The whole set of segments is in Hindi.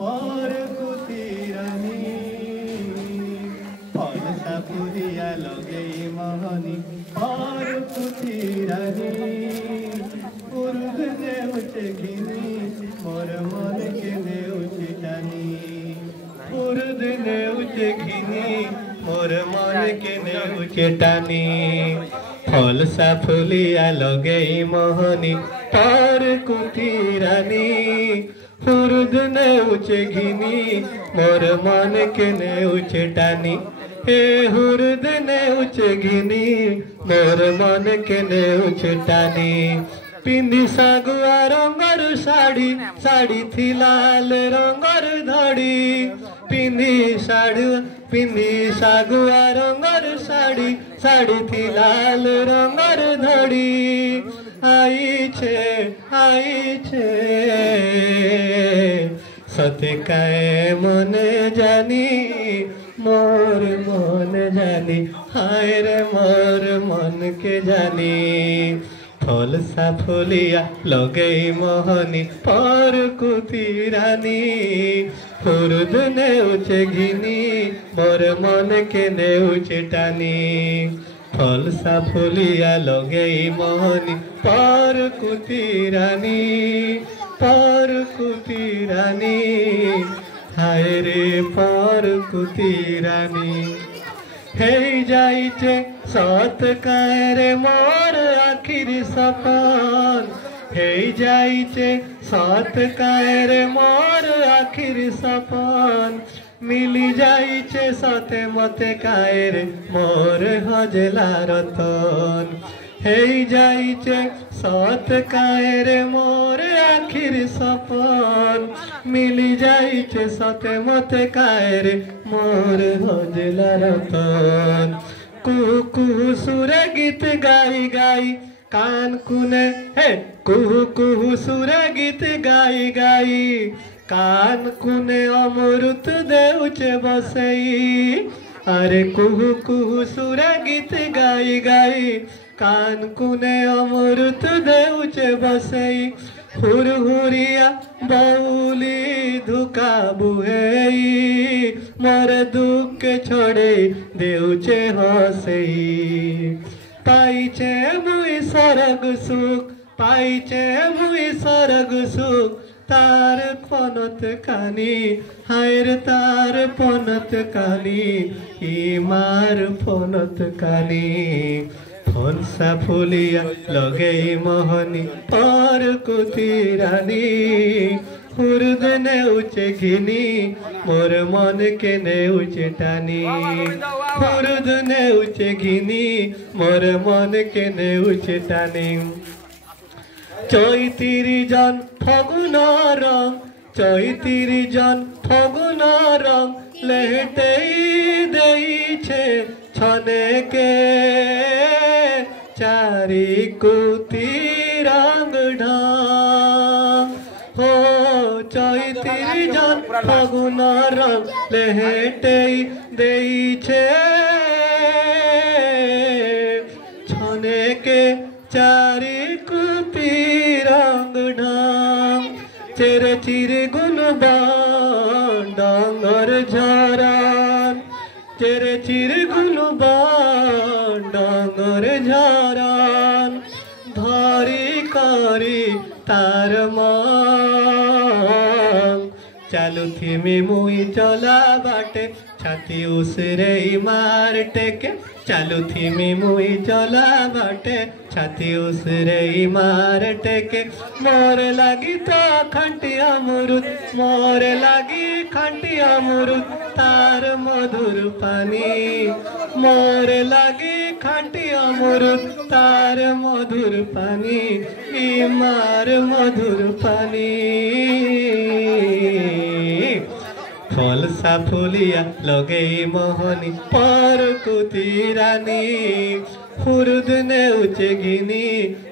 पर कुतीरानी फलसा पुरिया लगे मोहनी पर कुतीरानी पुरुष नेउचे घिनी मोर मन के नेउचे टानी पुरुष नेउचे घिनी मोर मन के नेउचे टानी फलसा फुलिया लगे मोहनी पर कुतीरानी पुरुष नेउचे घिनी मोर मन के नेउचे टानी हे हुरुद नेउचे घिनी मोर मन के नेउचे टानी पिंदी सागुआ रंगर साड़ी साड़ी थी लाल रंगर धड़ी पिंदी सागुआ रंगर साड़ी साड़ी थी लाल रंगर धड़ी आई छे सते काए मन जानी मोर मन जानी हाय रे मोर मन के जानी फलसा फुलिया लगे मोहनी पर कुतीरानी पुरुष नेउचे घिनी मोर मन के नेउचे टानी फलसा फुलिया लगे मोहनी पर कुतीरानी हाय रे पर कुतीरानी हे जाइचे सत कायरे मोर आखिर सपन हे जाइचे सत कायरे मोर आखिर सपन मिली जाइचे सते मते कायरे मोर हजला रतन हे जाइचे सत कायरे मोर आखिर सपन मिली जाइचे सते मते कायरे मोर हजला रतन कुहू कुहू सुरे गीत गाई गाई कान कुने हे कुहू कुहू सुरे गीत गाई गाई कान कुने अमृत देउचे बसई अरे कुहू कुहू सुरे गीत गाई गाई कान कुने अमृत देउचे बसई हुरहुरिया बाउली धुका बुहेई मोर दुख छोड़े देउचे हसई पाइचे मुई सरग सुख पाइचे मुई सरग सुख तार पनत कानी हायर तार पनत कानी मार पनत कानी फलसा फुलिया लगे मोहनी पर कुतीरानी हुरुद नेउचे घिनी मोर मन के नेउचे टानी हुरुद नेउचे घिनी मोर मन के नेउचे टानी चैतिरी जन फगुन रंग चैतिरी जन फगुन रंग लेहटे देइछे छने के चारी कुती रंग ढंग हो चैतिरी जन फगुन रंग लेहटे देइछे छने के चारी कुती रंग ढंग चेरे चिरे गुलबान डांगर झारान चेरे चिरे गुलबान डांगर झारान धरी करी तार मांग चालू थी मुई चला बाटे छाती उसरे मार टेके चालू थी मुई चला बाटे छाती उसरे मार टेके मोर लगी तो खंटी अमरुद मोर लगी खंटी अमरुद तार मधुर पानी मोर लगी खंटी अमरुद तार मधुर पानी मार मधुर पानी फलसा फुलिया लगे मोहनी पर कुतीरानी हुरुद नेउचे घिनी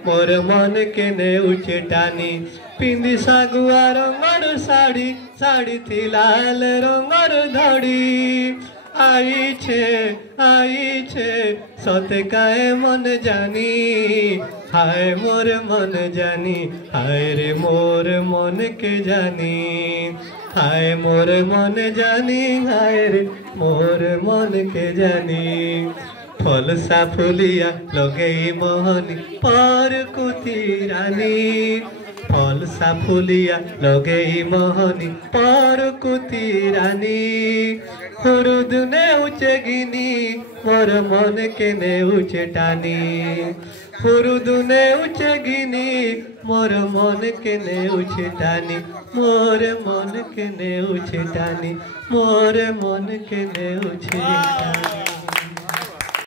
मोर मन के नेउचे टानी पिंदी सागुआ रंगर साड़ी साड़ी थी लाल रंगर धड़ी आई छे सते काए मन जानी हाय मोर मन जानी हाय रे मोर मन के जानी हाय मोर मन जानी हाय रे मोर मन के जानी फलसा फुलिया लगे मोहनी पर कुती रानी फलसा फुलिया लगे मोहनी पर कुती रानी हुरुद ने उचे गिनी मोर मन के ने उचे टानी हुरुद ने उचे गिनी मोर मन के ने उचे टानी मोर मन के ने उचे टानी मोर मन के ने उचे टानी।